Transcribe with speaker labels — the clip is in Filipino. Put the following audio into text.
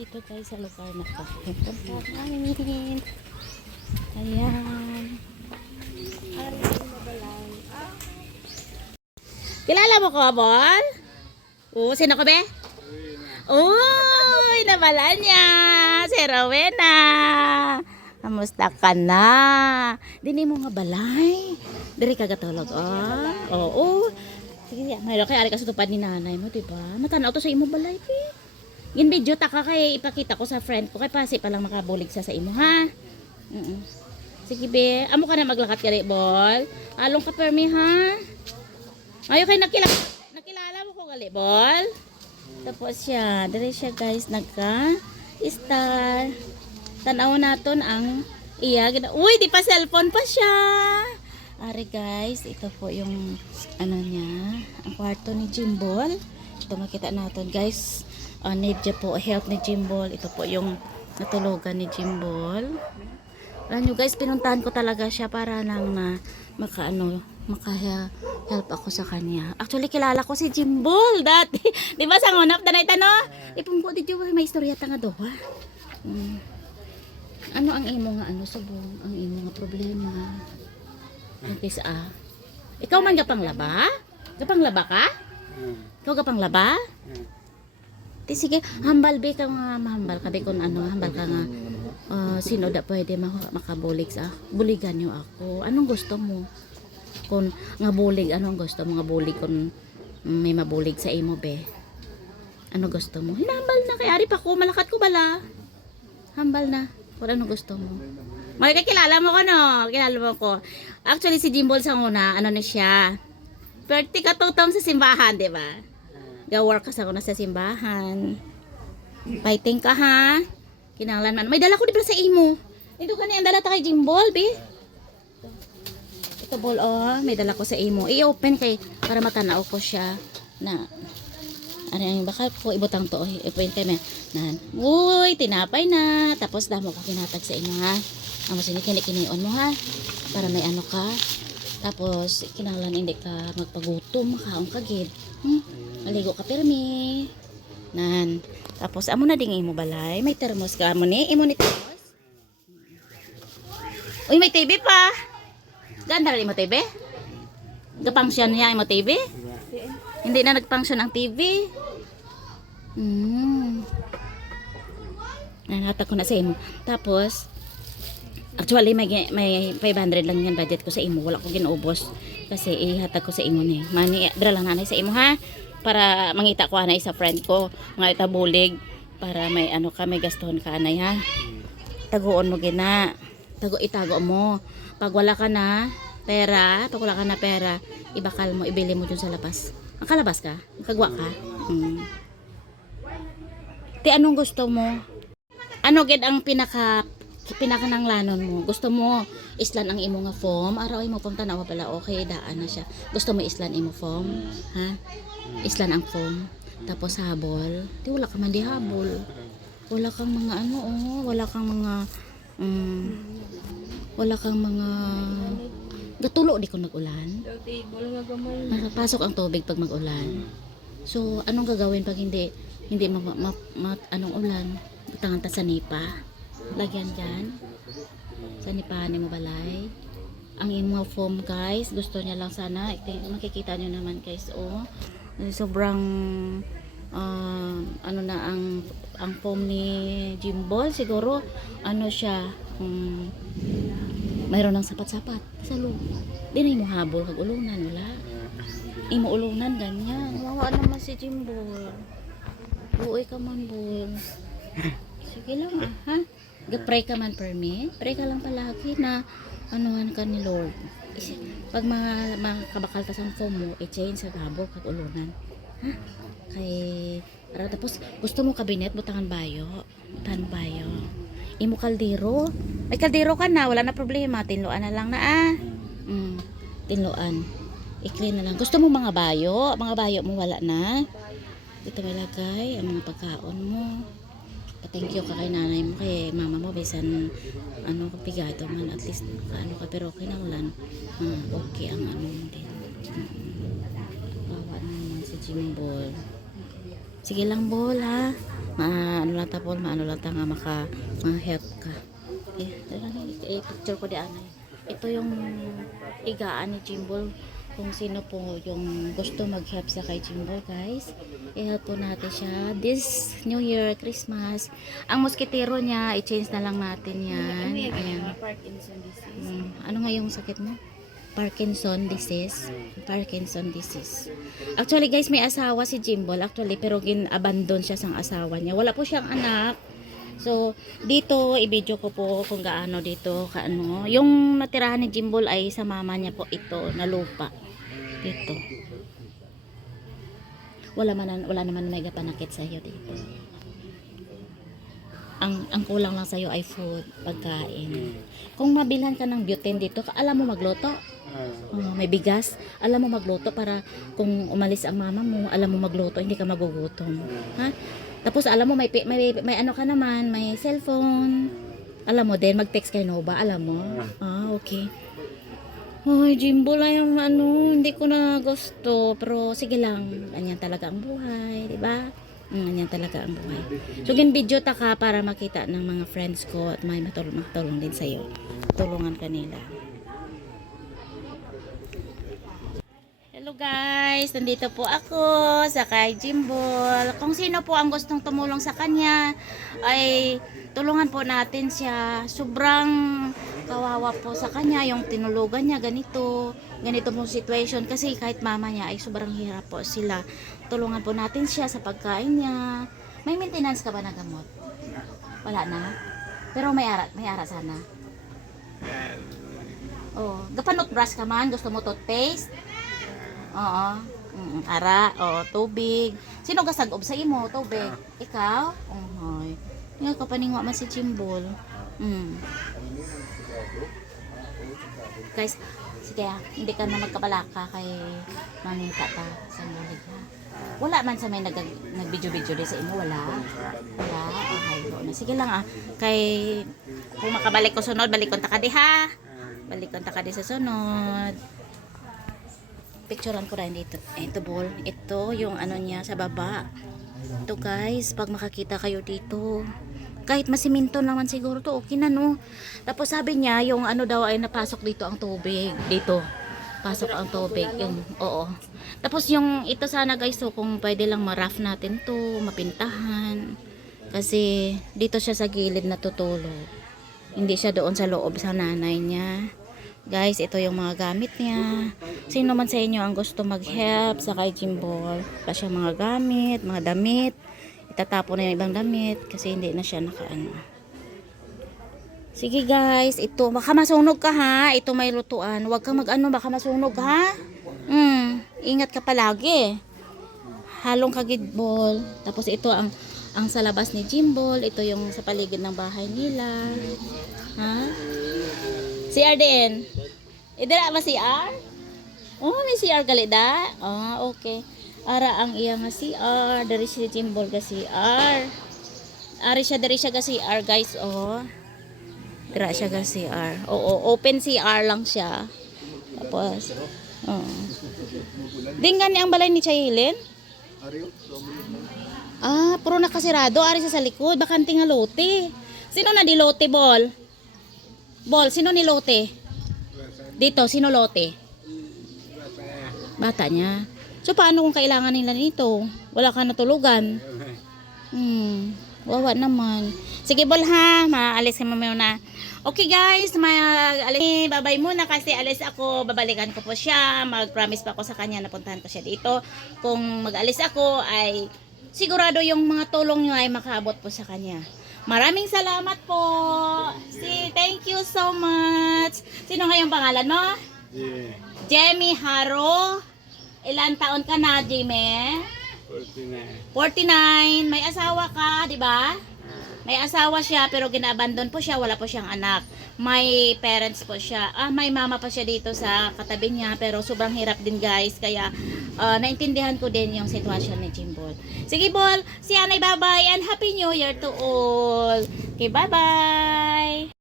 Speaker 1: dito guys sa lugar na to. Punta namin. Ayan. Kilala mo ko, Bol? Oo, sino ko be? Uy, nabala niya. Si Rowena. Kamusta ka na? Dini mo nga balay. Diri ka gatulog, oh. Oo. Sige, mayroon kay ari ka sa tupad ni nanay mo, diba? Matanaw to sa imo balay, pi. Yung video taka kay ipakita ko sa friend ko kay pasi pa lang makabulig sa sa imo, ha? Mm Sige, be. Amo ka na maglakat ka rin, bol. Along ka permi, ha? Ayaw kay nakilala, nakilala mo ko gali, bol. Tapos siya, dali siya guys, nagka star. Tanaw naton ang iya. gina- Uy, di pa cellphone pa siya. Ari guys, ito po yung ano niya, ang kwarto ni Jimbol. Ito makita natin guys. Uh, need po help ni Jimbol. Ito po yung natulugan ni Jimbol. Alam nyo guys, pinuntahan ko talaga siya para lang na maka ano, maka help ako sa kanya. Actually, kilala ko si Jimbol dati. Di ba sa ngunap na no? Ipungko di Jimbol, may istorya ta nga do ha. Mm. Ano ang imo nga ano subong, ang imo nga problema? Nagtis ah. Ikaw man gapang laba? Gapang laba ka? Ikaw gapang laba? Ti sige, hambal be ka nga mahambal ka be kung ano, hambal ka nga ah, sino da pwede maka- makabulig sa buligan niyo ako. Anong gusto mo? Kung nga bulig, anong gusto mo nga bulig kung may mabulig sa imo be? Ano gusto mo? Hinambal na kay ari pa ko, malakat ko bala. Hambal na. Kung ano gusto mo. May kakilala mo ko no? Kilala mo ko. Actually si Jimbol sa una, ano na siya? Perti katutom sa simbahan, di ba? Ga-work ka sa una sa simbahan. Fighting ka ha? Kinanglan man. May dala ko di ba sa imo? Ito ka ang dala ta kay Jimbol, be. Ito bol, oh. May dala ko sa imo. I-open kay para matanaw ko siya na ano yung baka ko ibutang to ipuin kay me nan uy tinapay na tapos damo ko kinatag sa imo ha amo sini kini kinion mo ha para may ano ka tapos kinahanglan hindi ka magpagutom makaon ka gid. Hmm? maligo ka pirmi. Nan. Tapos amo na ding imo balay. May termos ka amo ni? Imo ni termos? Uy may TV pa. Ganda rin imo TV gapangsyon niya imo TV hindi na nag-function ang TV. Hmm. Nangatag ko na sa imo. Tapos, actually, may, may 500 lang yan budget ko sa imo. Wala ko ginuubos. Kasi ihatag ko sa imo ni. Mani, dra lang nanay sa imo ha. Para mangita ko anay sa friend ko. Mga itabulig. Para may ano ka, may gastuhan ka anay ha. Taguon mo gina. Tago, itago mo. Pag wala ka na pera, pag wala ka na pera, ibakal mo, ibili mo dun sa labas. Makalabas ka? Makagwa ka? Hmm. Ti, anong gusto mo? Ano gid ang pinaka pinakananglanon mo? Gusto mo islan ang imo nga form? Araw mo pang tanawa pala okay daan na siya. Gusto mo islan imo form? Ha? Islan ang form. Tapos habol. Di wala ka man di habol. Wala kang mga ano oh, wala kang mga mm, wala kang mga gatulo di ko nag-ulan. Pasok ang tubig pag mag-ulan. So, anong gagawin pag hindi hindi ma, ma, ma- anong ulan? Butangan ta sa nipa. Lagyan dyan. Sa nipahan mo balay. Ang imong foam guys, gusto niya lang sana. Makikita nyo naman guys, oh. Sobrang ah, ano na ang ang foam ni Jimbol siguro ano siya um, mayroon ng sapat-sapat sa loob. Di na mo habol kag ulunan wala. Imo ulunan ganyan. Wawa naman si Jimbol. Buoy ka man bol. Sige lang ah, ha. Ga-pray ka man per me. Pray ka lang palagi na anuhan ka ni Lord. Pag mga, mga kabakal ta sa phone mo, i-change sa habol kag ulunan. Ha? Kay para tapos gusto mo kabinet butangan bayo. Butangan bayo. Imo kaldero. May kaldero ka na, wala na problema. Tinloan na lang na ah. Mm, tinloan. I-clean na lang. Gusto mo mga bayo? Mga bayo mo wala na. Dito may ang mga pagkaon mo. Pa-thank you ka kay nanay mo, kay mama mo, bisan ano, kapigado man, at least ano ka, pero kinaulan, ah, okay ang ano mo din. Bawa naman si Jimbol. Sige lang, Bol, ha? Ma, ano lang ta Paul, maano lang ta nga maka ma-help ka. Eh, eh, picture ko di anay. Ito yung igaan ni Jimbol kung sino po yung gusto mag-help sa kay Jimbol guys. I-help po natin siya. This New Year, Christmas. Ang moskitero niya, i-change na lang natin yan. Ayan.
Speaker 2: Parkinson disease.
Speaker 1: Mm, ano nga yung sakit mo? Parkinson disease. Parkinson disease. Actually guys, may asawa si Jimbol actually pero gin-abandon siya sang asawa niya. Wala po siyang anak. So, dito i-video ko po kung gaano dito kaano. Yung natirahan ni Jimbol ay sa mama niya po ito na lupa. Dito. Wala man wala naman may gapanakit sa iyo dito. Ang ang kulang lang sa iyo ay food, pagkain. Kung mabilhan ka ng butane dito, ka- alam mo magluto? Oh, may bigas, alam mo magluto para kung umalis ang mama mo, alam mo magluto, hindi ka magugutom. Ha? Tapos alam mo may may, may ano ka naman, may cellphone. Alam mo din mag-text kay Nova, alam mo? Ah, okay. Hoy, Jimbo lang yung ano, hindi ko na gusto. Pero sige lang, ganyan talaga ang buhay, di ba? Mm, ganyan talaga ang buhay. So, gin video ta ka para makita ng mga friends ko at may matulong, matulong din sa'yo. Tulungan kanila. Hello guys, nandito po ako sa kay Jimbol. Kung sino po ang gustong tumulong sa kanya, ay tulungan po natin siya. Sobrang kawawa po sa kanya, yung tinulugan niya, ganito, ganito po situation. Kasi kahit mama niya ay sobrang hirap po sila. Tulungan po natin siya sa pagkain niya. May maintenance ka ba na gamot? Wala na? Pero may ara, may ara sana. Oh, gapanot brush ka man, gusto mo toothpaste? Oo. Mm, ara, oo, tubig. Sino gasagob sa imo? Tubig. Ikaw? Ohoy. Nga ka paningwa man si Chimbol. Mm. Guys, sige ah, hindi ka na magkabalaka kay Mami Tata sa mulig ha. Wala man sa may nag nag-video-video di sa imo, wala. Wala. Okay, na. Sige lang ah. Kay kung makabalik ko sunod, balik konta ka di ha. Balik konta ka di sa sunod picturean ko rin dito. Ito ball. Ito yung ano niya sa baba. Ito guys, pag makakita kayo dito. Kahit masiminto naman siguro to, okay na no. Tapos sabi niya, yung ano daw ay napasok dito ang tubig. Dito. Pasok ang tubig. Yung, oo. Tapos yung ito sana guys, so kung pwede lang ma-rough natin to, mapintahan. Kasi dito siya sa gilid natutulog. Hindi siya doon sa loob sa nanay niya. Guys, ito yung mga gamit niya. Sino man sa inyo ang gusto mag-help sa kay Jimbol. Pa siya mga gamit, mga damit. Itatapon na yung ibang damit kasi hindi na siya nakaano. Sige guys, ito baka masunog ka ha. Ito may lutuan. Huwag kang mag-ano, baka masunog ha. Mm, ingat ka palagi. Halong kagidbol. Tapos ito ang ang sa labas ni Jimbol. Ito yung sa paligid ng bahay nila. Ha? CR din. Idira ba CR? Oh, may CR gali da. Ah, okay. Ara ang iya nga CR, dari si Jimbol ga CR. Ari siya dari siya ga CR, guys, oh. Dira siya ga CR. Oo, open CR lang siya. Tapos, oh. Dinggan ang balay ni Chayilin? Ah, puro nakasirado. Ari siya sa likod. Bakante nga lote. Sino na di lote, Bol? Bol, sino ni lote? Dito, sino lote? Bata niya. So, paano kung kailangan nila nito? Wala ka natulugan. Hmm, wawa naman. Sige, Bol ha. Maalis ka muna. Okay guys, mag-alis. Babay muna kasi alis ako. Babalikan ko po siya. Mag-promise pa ako sa kanya na puntahan ko siya dito. Kung mag-alis ako ay sigurado yung mga tulong nyo ay makaabot po sa kanya. Maraming salamat po. Si, thank you so much. Sino nga yung pangalan mo?
Speaker 3: Yeah,
Speaker 1: Jemmy Haro. Ilan taon ka na, Jimmy?
Speaker 3: 49.
Speaker 1: 49. May asawa ka, di ba? May asawa siya pero gina-abandon po siya, wala po siyang anak. May parents po siya. Ah, may mama pa siya dito sa katabi niya pero sobrang hirap din guys kaya ah, naintindihan ko din yung sitwasyon ni Jimbol. Sige Bol, si Anay bye-bye and happy new year to all. Okay, bye-bye.